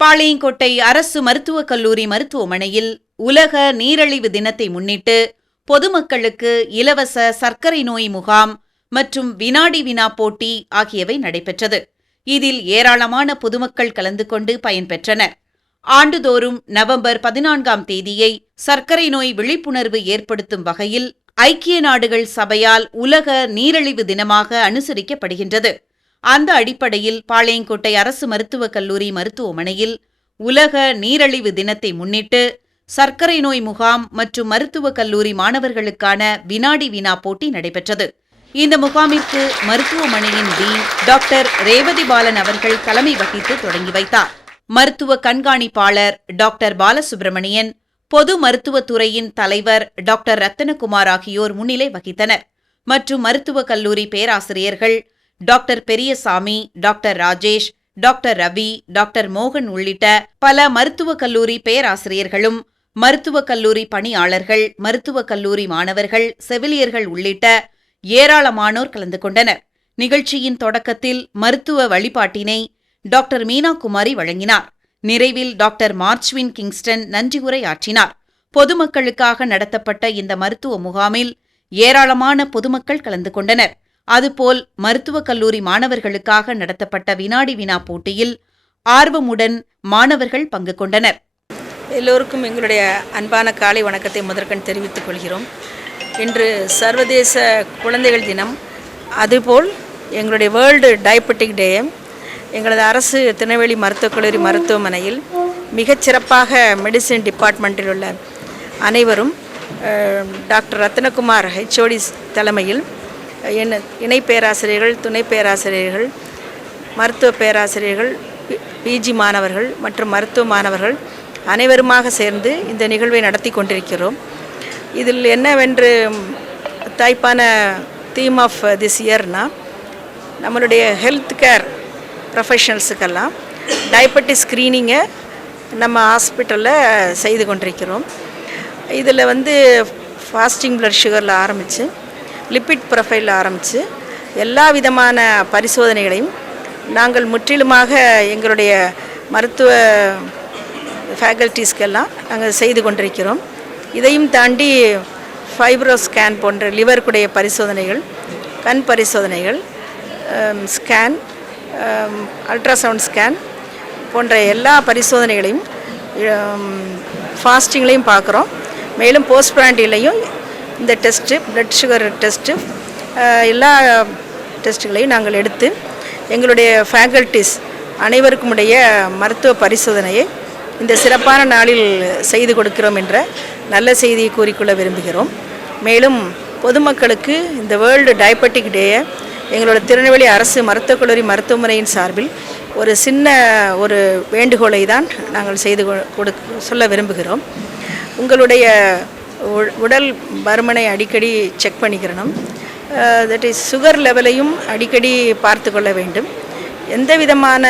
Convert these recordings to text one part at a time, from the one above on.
பாளையங்கோட்டை அரசு மருத்துவக் கல்லூரி மருத்துவமனையில் உலக நீரழிவு தினத்தை முன்னிட்டு பொதுமக்களுக்கு இலவச சர்க்கரை நோய் முகாம் மற்றும் வினாடி வினா போட்டி ஆகியவை நடைபெற்றது. இதில் ஏராளமான பொதுமக்கள் கலந்து கொண்டு பயன்பெற்றனர். ஆண்டுதோறும் நவம்பர் பதினான்காம் தேதியை சர்க்கரை நோய் விழிப்புணர்வு ஏற்படுத்தும் வகையில் ஐக்கிய நாடுகள் சபையால் உலக நீரிழிவு தினமாக அனுசரிக்கப்படுகின்றது. அந்த அடிப்படையில் பாளையங்கோட்டை அரசு மருத்துவக் கல்லூரி மருத்துவமனையில் உலக நீரழிவு தினத்தை முன்னிட்டு சர்க்கரை நோய் முகாம் மற்றும் மருத்துவக் கல்லூரி மாணவர்களுக்கான வினாடி வினா போட்டி நடைபெற்றது. இந்த முகாமிற்கு மருத்துவமனையின் டீன் டாக்டர். ரேவதி பாலன் அவர்கள் தலைமை வகித்து தொடங்கி வைத்தார். மருத்துவ கண்காணிப்பாளர் டாக்டர். பாலசுப்பிரமணியன் பொது மருத்துவத்துறையின் தலைவர் டாக்டர். ரத்தனகுமார் ஆகியோர் முன்னிலை வகித்தனர். மற்றும் மருத்துவக் கல்லூரி பேராசிரியர்கள் doctor Periyasamy doctor Rajesh doctor Ravi doctor மோகன் உள்ளிட்ட பல மருத்துவக் கல்லூரி பேராசிரியர்களும் மருத்துவக் கல்லூரி பணியாளர்கள் மருத்துவக் கல்லூரி மாணவர்கள் செவிலியர்கள் உள்ளிட்ட ஏராளமானோர் கலந்து கொண்டனர். நிகழ்ச்சியின் தொடக்கத்தில் மருத்துவ வழிபாட்டினை டாக்டர் மீனாகுமாரி வழங்கினார். நிறைவில் டாக்டர் மார்ச்வின் கிங்ஸ்டன் நன்றி உரையாற்றினார். பொதுமக்களுக்காக நடத்தப்பட்ட இந்த மருத்துவ முகாமில் ஏராளமான பொதுமக்கள் கலந்து கொண்டனர். அதுபோல் மருத்துவக் கல்லூரி மாணவர்களுக்காக நடத்தப்பட்ட வினாடி வினா போட்டியில் ஆர்வமுடன் மாணவர்கள் பங்கு கொண்டனர். எல்லோருக்கும் எங்களுடைய அன்பான காலை வணக்கத்தை முதற்கண் தெரிவித்துக் கொள்கிறோம். இன்று சர்வதேச குழந்தைகள் தினம். அதுபோல் எங்களுடைய வேர்ல்டு டயபெட்டிக் டே எங்களது அரசு திருநெல்வேலி மருத்துவக் கல்லூரி மருத்துவமனையில் மிகச்சிறப்பாக மெடிசின் டிபார்ட்மெண்ட்டில் உள்ள அனைவரும் டாக்டர் ரத்னகுமார் ஹெச்ஓடி தலைமையில் என்ன இணை பேராசிரியர்கள் துணை பேராசிரியர்கள் மருத்துவ பேராசிரியர்கள் பி- பிஜி மாணவர்கள் மற்றும் மருத்துவ மாணவர்கள் அனைவருமாக சேர்ந்து இந்த நிகழ்வை நடத்தி கொண்டிருக்கிறோம். இதில் என்னவென்று தாய்ப்பான தீம் ஆஃப் திஸ் இயர்னால் நம்மளுடைய ஹெல்த் கேர் ப்ரொஃபஷனல்ஸுக்கெல்லாம் டயபெட்டிஸ் ஸ்க்ரீனிங்கை நம்ம ஹாஸ்பிட்டலில் செய்து கொண்டிருக்கிறோம். இதில் வந்து ஃபாஸ்டிங் ப்ளட் சுகரில் ஆரம்பித்து லிப்பிட் ப்ரொஃபைலில் ஆரம்பித்து எல்லா விதமான பரிசோதனைகளையும் நாங்கள் முற்றிலுமாக எங்களுடைய மருத்துவ ஃபேக்கல்ட்டிஸ்க்கெல்லாம் நாங்கள் செய்து கொண்டிருக்கிறோம். இதையும் தாண்டி ஃபைப்ரோ ஸ்கேன் போன்ற லிவருக்குடைய பரிசோதனைகள் கண் பரிசோதனைகள் ஸ்கேன் அல்ட்ராசவுண்ட் ஸ்கேன் போன்ற எல்லா பரிசோதனைகளையும் ஃபாஸ்டிங்லேயும் பார்க்குறோம். மேலும் போஸ்ட் பிராண்டிலையும் இந்த டெஸ்ட்டு ப்ளட் சுகர் டெஸ்ட்டு எல்லா டெஸ்ட்டுகளையும் நாங்கள் எடுத்து எங்களுடைய ஃபேக்கல்ட்டிஸ் அனைவருக்குமுடைய மருத்துவ பரிசோதனையை இந்த சிறப்பான நாளில் செய்து கொடுக்கிறோம் என்ற நல்ல செய்தியை கூறிக்கொள்ள விரும்புகிறோம். மேலும் பொதுமக்களுக்கு இந்த வேர்ல்டு டயபெட்டிக் டேயை எங்களோட திருநெல்வேலி அரசு மருத்துவக் கல்லூரி மருத்துவமனையின் சார்பில் ஒரு சின்ன ஒரு வேண்டுகோளை தான் நாங்கள் செய்து கொடு சொல்ல விரும்புகிறோம். உங்களுடைய உடல் பருமனை அடிக்கடி செக் பண்ணிக்கிறணும். தட் இஸ் சுகர் லெவலையும் அடிக்கடி பார்த்து கொள்ள வேண்டும். எந்த விதமான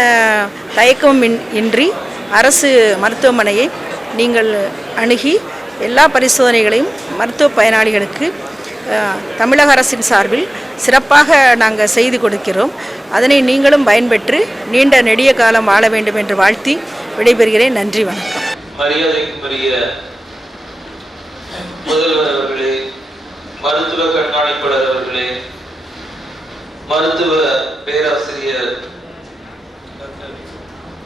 தயக்கமும் இன்- இன்றி அரசு மருத்துவமனையை நீங்கள் அணுகி எல்லா பரிசோதனைகளையும் மருத்துவ பயனாளிகளுக்கு தமிழக அரசின் சார்பில் சிறப்பாக நாங்கள் செய்து கொடுக்கிறோம். அதனை நீங்களும் பயன்பெற்று நீண்ட நெடிய காலம் வாழ வேண்டும் என்று வாழ்த்தி விடைபெறுகிறேன். நன்றி வணக்கம். மரியாதைக்குரிய முதல்வர் அவர்களே மருத்துவ கண்காணிப்பாளர் அவர்களே மருத்துவ பேராசிரியர்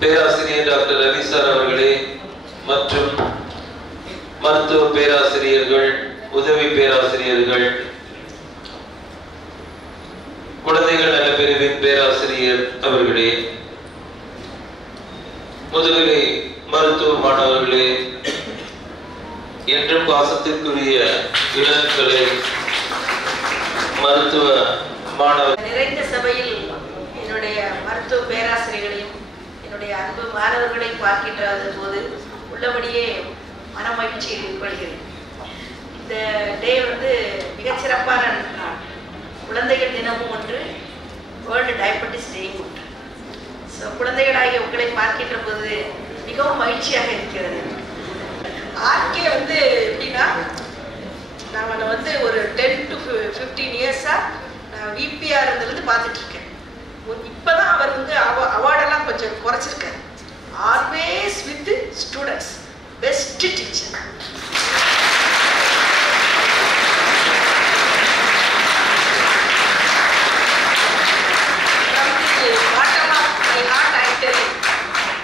பேராசிரியர் டாக்டர் ரவி சார் அவர்களே மற்றும் மருத்துவ பேராசிரியர்கள் உதவி பேராசிரியர்கள் குழந்தைகள் நலப்பிரிவின் பேராசிரியர் அவர்களே முதலிலே மருத்துவ மாணவர்களே என்றும் பாசத்திற்குரிய இலக்குகளை மருத்துவ மாணவர் நிறைந்த சபையில் என்னுடைய மருத்துவ பேராசிரியர்களையும் என்னுடைய அன்பு மாணவர்களை பார்க்கின்ற போது உள்ளபடியே மனமகிழ்ச்சி கொள்கிறேன் இந்த டே வந்து மிகச்சிறப்பான நாள். குழந்தைகள் தினமும் ஒன்று வேர்ல்டு டயபெட்டிஸ் டேயும் ஒன்று. ஸோ குழந்தைகளாகிய உங்களை பார்க்கின்ற போது மிகவும் மகிழ்ச்சியாக இருக்கிறது. ஆர்கே வந்து எப்படின்னா நான் வந்து ஒரு டென் டு ஃபிஃப்டீன் இயர்ஸாக நான் விபிஆர் பார்த்துட்டு இருக்கேன். இப்போ தான் அவர் வந்து அவ அவார்டெல்லாம் கொஞ்சம் குறைச்சிருக்காரு. Always with students best teacher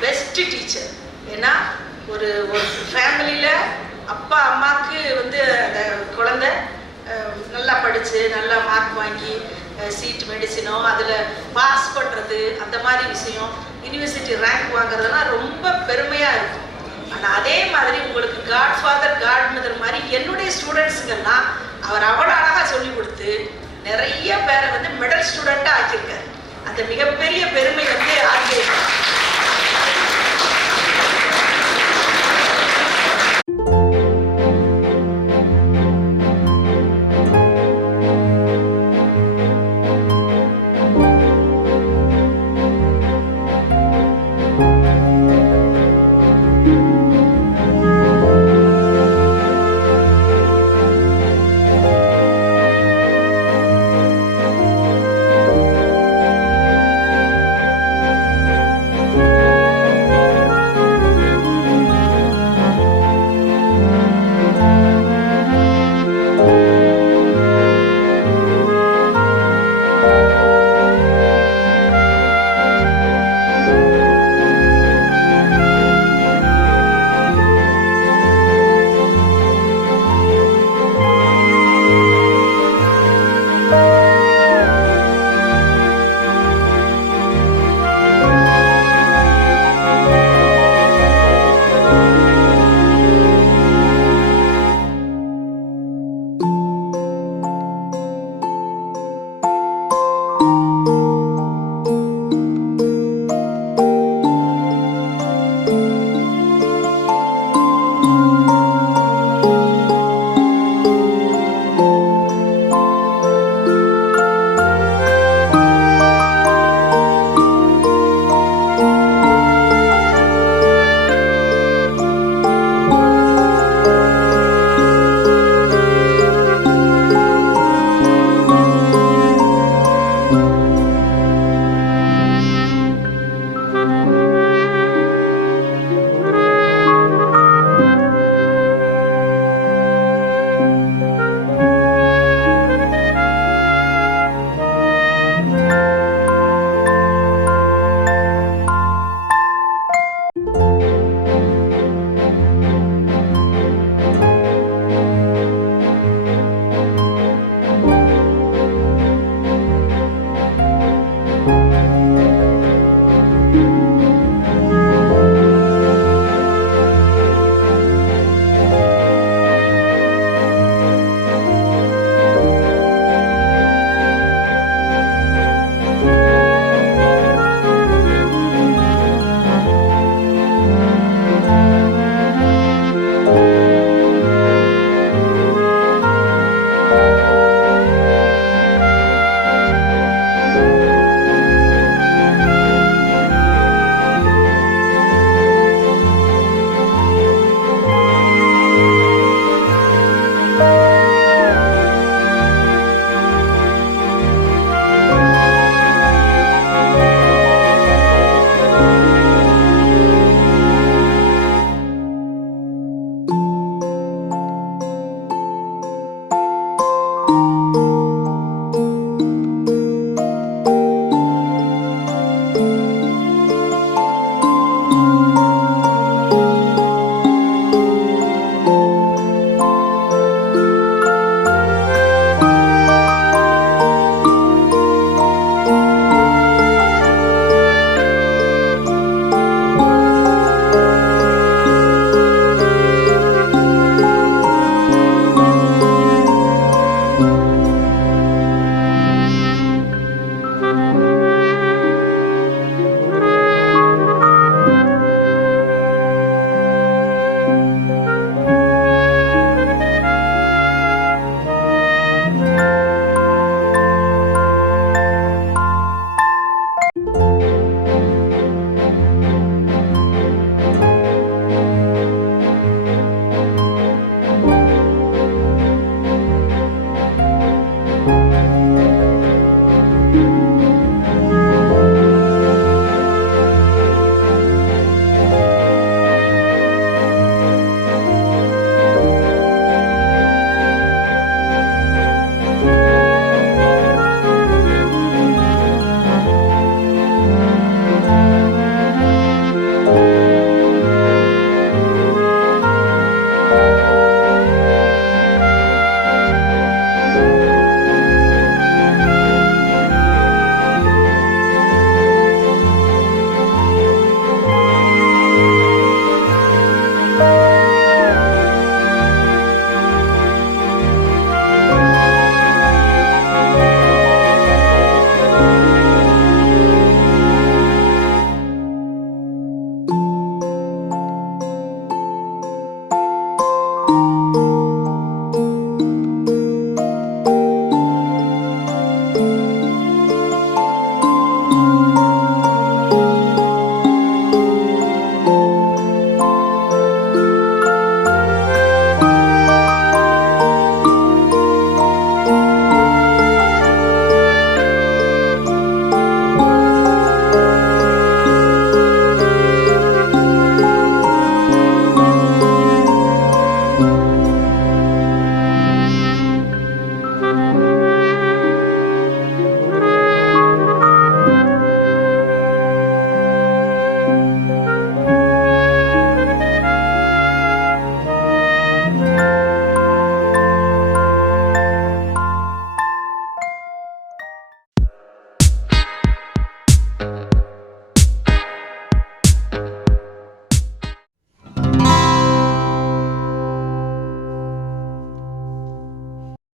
best teacher ஏன்னா ஒரு ஒரு ஃபேமிலியில் அப்பா அம்மாவுக்கு வந்து அந்த குழந்தை நல்லா படித்து நல்லா மார்க் வாங்கி சீட் மெடிசினோ அதில் பாஸ் பண்ணுறது அந்த மாதிரி விஷயம் யூனிவர்சிட்டி ரேங்க் வாங்குறதெல்லாம் ரொம்ப பெருமையாக இருக்கும். ஆனால் அதே மாதிரி உங்களுக்கு காட் ஃபாதர் காட் மதர் மாதிரி என்னுடைய ஸ்டூடெண்ட்ஸுங்கெல்லாம் அவர் அவ்வளோ அழகாக சொல்லி கொடுத்து நிறைய பேரை வந்து மெடல் ஸ்டூடெண்ட்டாக ஆக்கியிருக்காரு. அந்த மிகப்பெரிய பெருமை வந்து ஆர்கே